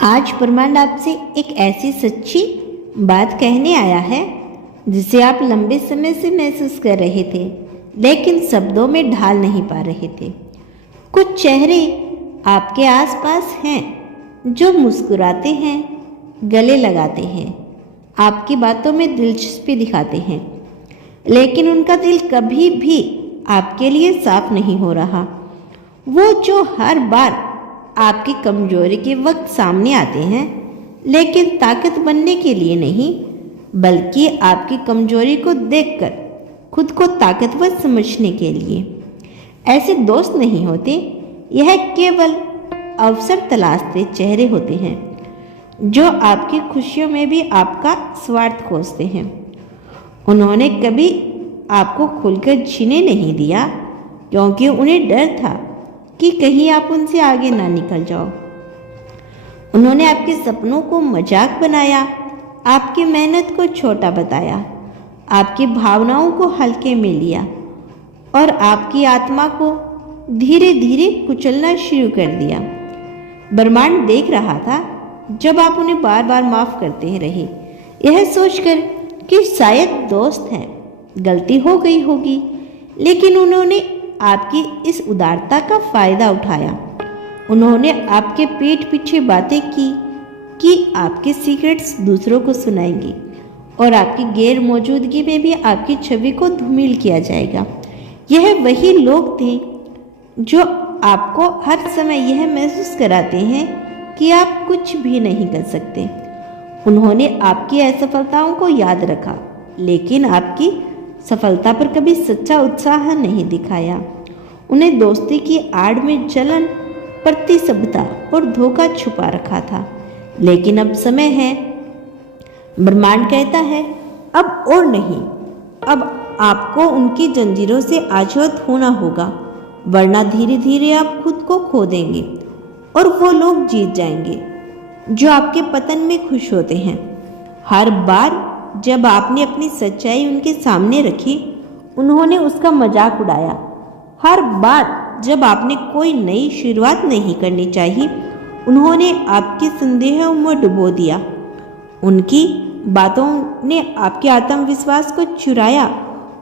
आज ब्रह्मांड आपसे एक ऐसी सच्ची बात कहने आया है जिसे आप लंबे समय से महसूस कर रहे थे, लेकिन शब्दों में ढाल नहीं पा रहे थे। कुछ चेहरे आपके आसपास हैं जो मुस्कुराते हैं, गले लगाते हैं, आपकी बातों में दिलचस्पी दिखाते हैं, लेकिन उनका दिल कभी भी आपके लिए साफ नहीं हो रहा। वो जो हर बार आपकी कमजोरी के वक्त सामने आते हैं, लेकिन ताकत बनने के लिए नहीं, बल्कि आपकी कमजोरी को देखकर खुद को ताकतवर समझने के लिए। ऐसे दोस्त नहीं होते, यह केवल अवसर तलाशते चेहरे होते हैं जो आपकी खुशियों में भी आपका स्वार्थ खोजते हैं। उन्होंने कभी आपको खुलकर जीने नहीं दिया क्योंकि उन्हें डर था कि कहीं आप उनसे आगे ना निकल जाओ। उन्होंने आपके सपनों को मजाक बनाया, आपकी मेहनत को छोटा बताया, आपकी भावनाओं को हल्के में लिया और आपकी आत्मा को धीरे धीरे कुचलना शुरू कर दिया। ब्रह्मांड देख रहा था जब आप उन्हें बार बार माफ करते रहे, यह सोचकर कि शायद दोस्त हैं, गलती हो गई होगी, लेकिन उन्होंने आपकी इस उदारता का फायदा उठाया। उन्होंने आपके पीठ पीछे बातें की कि आपके सीक्रेट्स दूसरों को सुनाएंगी और आपकी गैर मौजूदगी में भी आपकी छवि को धूमिल किया जाएगा। यह वही लोग थे जो आपको हर समय यह महसूस कराते हैं कि आप कुछ भी नहीं कर सकते। उन्होंने आपकी असफलताओं को याद रखा, लेकिन आपकी सफलता पर कभी सच्चा उत्साह नहीं दिखाया। उन्हें दोस्ती की आड़ में जलन, प्रतिस्पर्धा और धोखा छुपा रखा था। लेकिन अब समय है, ब्रह्मांड कहता है, अब और नहीं, अब आपको उनकी जंजीरों से आजाद होना होगा, वरना धीरे धीरे आप खुद को खो देंगे और वो लोग जीत जाएंगे जो आपके पतन में खुश होते हैं। हर बार जब आपने अपनी सच्चाई उनके सामने रखी, उन्होंने उसका मजाक उड़ाया। हर बार जब आपने कोई नई शुरुआत नहीं करनी चाहिए, उन्होंने आपके संदेहों में डुबो दिया। उनकी बातों ने आपके आत्मविश्वास को चुराया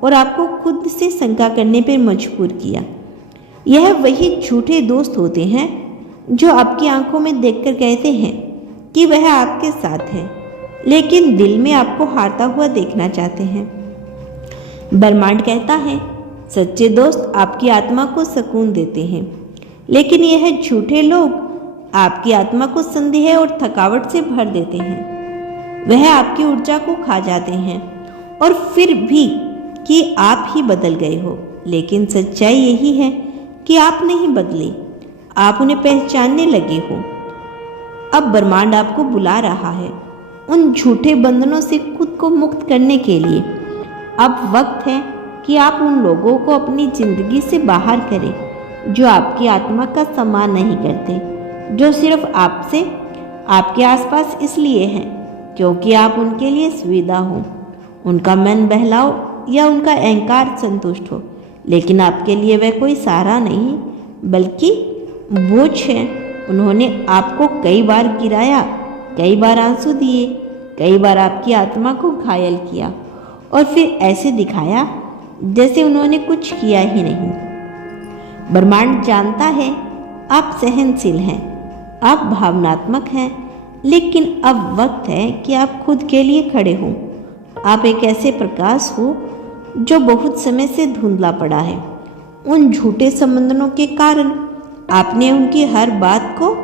और आपको खुद से शंका करने पर मजबूर किया। यह वही झूठे दोस्त होते हैं जो आपकी आंखों में देखकर कहते हैं कि वह आपके साथ है, लेकिन दिल में आपको हारता हुआ देखना चाहते हैं। ब्रह्मांड कहता है, सच्चे दोस्त आपकी आत्मा को सुकून देते हैं, लेकिन यह झूठे लोग आपकी आत्मा को संदेह और थकावट से भर देते हैं। वह आपकी ऊर्जा को खा जाते हैं और फिर भी कि आप ही बदल गए हो, लेकिन सच्चाई यही है कि आप नहीं बदले, आप उन्हें पहचानने लगे हो। अब ब्रह्मांड आपको बुला रहा है उन झूठे बंधनों से खुद को मुक्त करने के लिए। अब वक्त है कि आप उन लोगों को अपनी जिंदगी से बाहर करें जो आपकी आत्मा का सम्मान नहीं करते, जो सिर्फ आपसे आपके आसपास इसलिए हैं क्योंकि आप उनके लिए सुविधा हो, उनका मन बहलाओ या उनका अहंकार संतुष्ट हो, लेकिन आपके लिए वह कोई सहारा नहीं बल्कि बोझ है। उन्होंने आपको कई बार गिराया, कई बार आंसू दिए, कई बार आपकी आत्मा को घायल किया और फिर ऐसे दिखाया जैसे उन्होंने कुछ किया ही नहीं। ब्रह्मांड जानता है आप सहनशील हैं, आप भावनात्मक हैं, लेकिन अब वक्त है कि आप खुद के लिए खड़े हों। आप एक ऐसे प्रकाश हो जो बहुत समय से धुंधला पड़ा है। उन झूठे संबंधों के कारण आपने उनकी हर बात को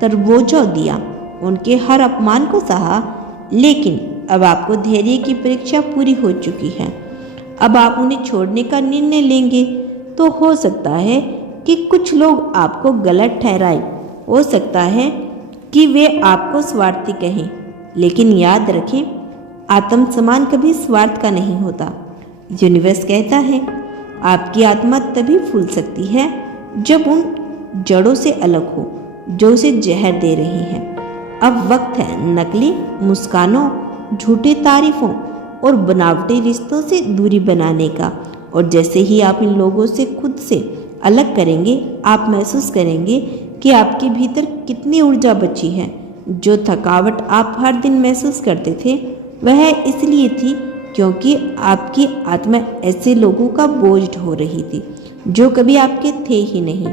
तरबूजा दिया, उनके हर अपमान को सहा, लेकिन अब आपको धैर्य की परीक्षा पूरी हो चुकी है। अब आप उन्हें छोड़ने का निर्णय लेंगे तो हो सकता है कि कुछ लोग आपको गलत ठहराएं, हो सकता है कि वे आपको स्वार्थी कहें, लेकिन याद रखें, आत्मसम्मान कभी स्वार्थ का नहीं होता। यूनिवर्स कहता है, आपकी आत्मा तभी फूल सकती है जब उन जड़ों से अलग हो जो उसे जहर दे रही हैं। अब वक्त है नकली मुस्कानों, झूठी तारीफों और बनावटी रिश्तों से दूरी बनाने का। और जैसे ही आप इन लोगों से खुद से अलग करेंगे, आप महसूस करेंगे कि आपके भीतर कितनी ऊर्जा बची है जो थकावट आप हर दिन महसूस करते थे वह इसलिए थी क्योंकि आपकी आत्मा ऐसे लोगों का बोझ ढो रही थी जो कभी आपके थे ही नहीं।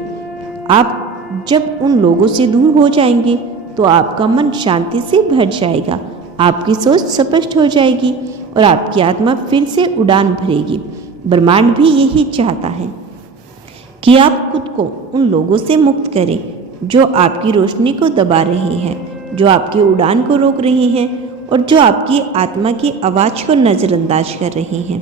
आप जब उन लोगों से दूर हो जाएंगे तो आपका मन शांति से भर जाएगा, आपकी सोच स्पष्ट हो जाएगी और आपकी आत्मा फिर से उड़ान भरेगी। ब्रह्मांड भी यही चाहता है कि आप खुद को उन लोगों से मुक्त करें जो आपकी रोशनी को दबा रहे हैं, जो आपकी उड़ान को रोक रहे हैं और जो आपकी आत्मा की आवाज़ को नज़रअंदाज कर रहे हैं।